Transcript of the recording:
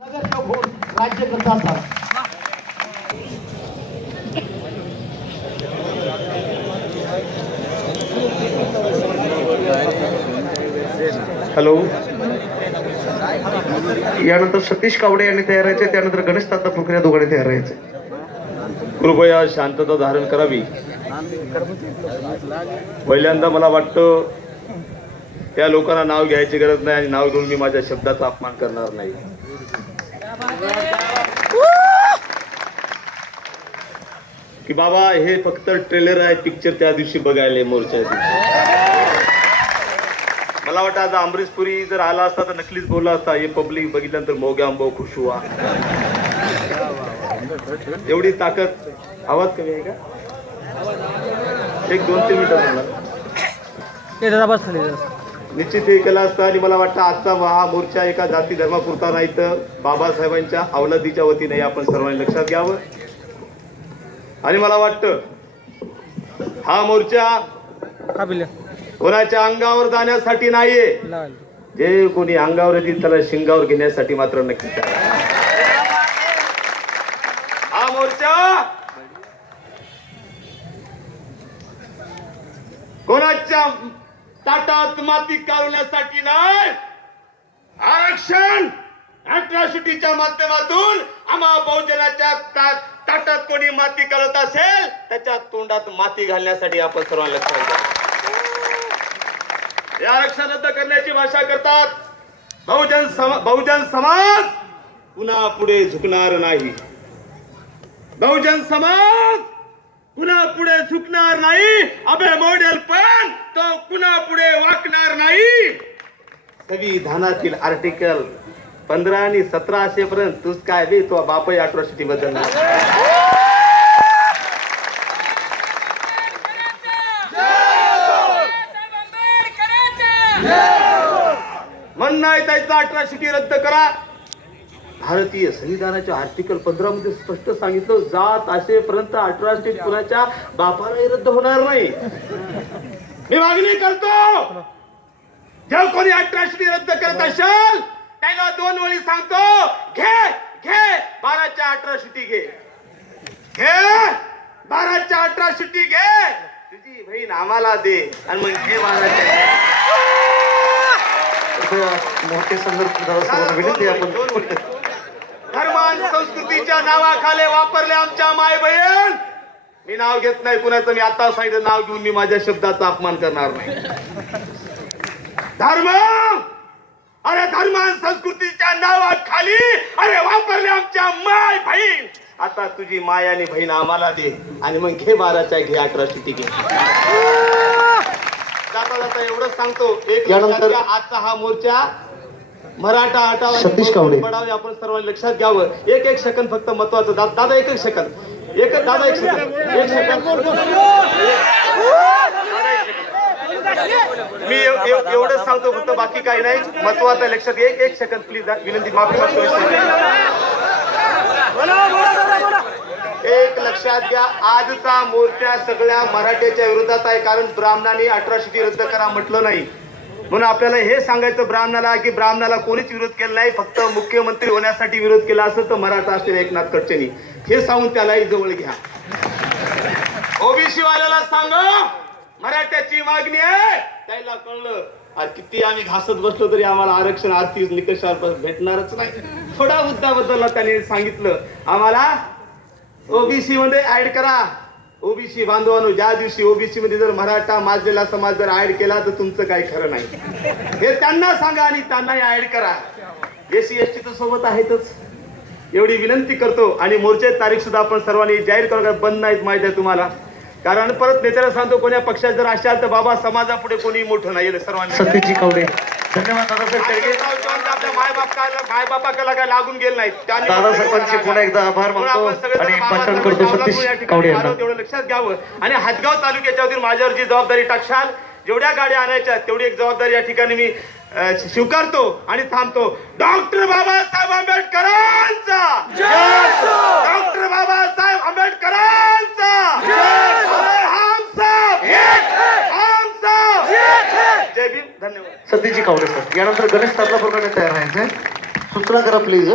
नगरसेवक होऊन राज्य करत असतात हॅलो. यानंतर सतीश कावडे यांनी तयार राहायचे त्यानंतर गणेश तात्या फुकरे दोघांनी तयार राहायचे. कृपया शांतता धारण करावी. पहिल्यांदा मला वाटतं त्या लोकांना नाव घ्यायची गरज नाही आणि नाव घेऊन मी माझ्या शब्दाचा अपमान करणार नाही. की बाबा हे फक्त ट्रेलर आहे पिक्चर त्या दिवशी बघायला मोर्चा दिवशी. मला वाटतं आज अमरीश पुरी जर आला असता तर नक्कीच बोलला असता. हे पब्लिक बघितल्यानंतर मोग्या आंबो खुश हुआ एवढी ताकद. आवाज कमी आहे का? एक दोन तीन मिनिटं झाला निश्चित हे केलं असतं आणि मला वाटतं आजचा हा मोर्चा एका जाती धर्मापुरता नाही तर बाबासाहेबांच्या अवलादीच्या वतीने आपण सर्वांनी लक्षात घ्यावं. आणि मला वाटतं हा मोर्चा कोणाच्या अंगावर जाण्यासाठी नाहीये. जे कोणी अंगावर येतील त्याला शिंगावर घेण्यासाठी मात्र नक्की हा मोर्चा कोणाच्या ताटात माती काढण्यासाठी नाही. आरक्षण अट्रॉसिटीच्या माध्यमातून आम्हा बहुजनाच्या ताटात कोणी माती काढत असेल त्याच्या तोंडात माती घालण्यासाठी आपण सर्वांना लक्ष घ्या हे आरक्षण रद्द करण्याची भाषा करतात. बहुजन समा बहुजन समाज पुन्हा पुढे झुकणार नाही. बहुजन समाज पुन्हा पुढे झुकणार नाही? अभय मॉडेल पण तो पुन्हा पुढे वाकणार नाही? संविधानातील आर्टिकल पंधरा आणि सतरा असेपर्यंत तूच काय बे? तो बापही अट्रॉसिटी बद्दल म्हणणं आहे त्याचा अट्रॉसिटी रद्द करा. भारतीय संविधानाच्या आर्टिकल पंधरा मध्ये स्पष्ट सांगितलं जात असेपर्यंत अठराशे कुणाच्या बापालाही रद्द होणार नाही. मी मागणी करतो जेव्हा कोणी अठराशे रद्द करत असेल त्याला दोन वेळी सांगतो घे घे बाराच्या अठरा शिटी घे. घे बाराच्या अठरा शिटी घे. तुझी बहीण आम्हाला दे आणि मग घे बाराच्या. मोठे संदर्भ विनंती आपण. धर्मान संस्कृतीच्या नावाखाली वापरले आमच्या माय बहीण. मी नाव घेत नाही कुणाचं मी आता सांगितलं नाव घेऊन मी माझ्या शब्दाचा अपमान करणार नाही. धर्म! अरे धर्मान संस्कृतीच्या नावाखाली अरे वापरले आमच्या माय बहीण. आता तुझी माय आणि बहीण आम्हाला दे आणि मग घे बाराच्या घे अठरा शिटी घे जाता जाता एवढंच सांगतो. एक यानंतर- आजचा हा मोर्चा मराठा हटावा सतीश कावडे. पडावे आपण सर्वांनी लक्षात घ्यावं. एक एक सेकंद फक्त महत्वाचं. दा- दादा एक एक सेकंद. एक दादा एक सेकंद. एक सेकंद. मी एव- एव- एवढंच सांगतो फक्त बाकी काही नाही. महत्वाचं आहे, लक्षात. एक एक सेकंद प्लीज विनंती माफी मागतो. एक लक्षात घ्या आजचा मोर्चा सगळ्या मराठ्याच्या विरोधात आहे. कारण ब्राह्मणांनी अठराशे रद्द करा म्हटलं नाही. म्हणून आपल्याला हे सांगायचं ब्राह्मणाला की ब्राह्मणाला कोणीच विरोध केला नाही फक्त मुख्यमंत्री होण्यासाठी विरोध केला असं तर मराठा असेल एकनाथ खडसेनी. हे सांगून त्यालाही जवळ घ्या. ओबीसी वाल्याला सांगा मराठ्याची मागणी आहे. त्याला कळलं. आज किती आम्ही घासत बसलो तरी आम्हाला आरक्षण आर्थिक निकषावर भेटणारच नाही. थोडा मुद्दा बद्दल त्याने सांगितलं. आम्हाला ओबीसी मध्ये ऍड करा. ओबीसी बांधवांनो ज्या दिवशी ओबीसी मध्ये जर मराठा माजलेला समाज जर ऍड केला तर तुमचं काही खरं नाही. हे त्यांना सांगा आणि त्यांनाही ऍड करा. एसी एस टी तर सोबत आहेतच. एवढी विनंती करतो आणि मोर्चे तारीख सुद्धा आपण सर्वांनी जाहीर करू बंद नाहीत माहिती आहे तुम्हाला. कारण परत नेत्याला सांगतो कोण्या पक्षात जर असाल तर बाबा समाजापुढे कोणी मोठं नाही सर्वांनी. सत्यजी कवडे धन्यवाद दादासाहेब शेळके आपल्या मायबापाला मायबापाला काय लागून गेले नाहीत? त्यांनी दादासाहेबांचे पुन्हा एकदा आभार म्हणून मानतो आपण सगळेजण आणि करतो सतीश कावडे यांना. तेवढं लक्षात घ्यावं. आणि हातगाव तालुक्याच्यावरील माझ्यावर जी जबाबदारी टाकशाल जेवढ्या गाड्या आणायच्या तेवढी एक जबाबदारी या ठिकाणी मी स्वीकारतो आणि थांबतो. डॉक्टर बाबासाहेब आंबेडकरांचा! डॉक्टर बाबासाहेब आंबेडकरांचा! सध्याची कावडे सर. यानंतर गणेश तात्या प्रकारे तयार आहे सूचना करा प्लीज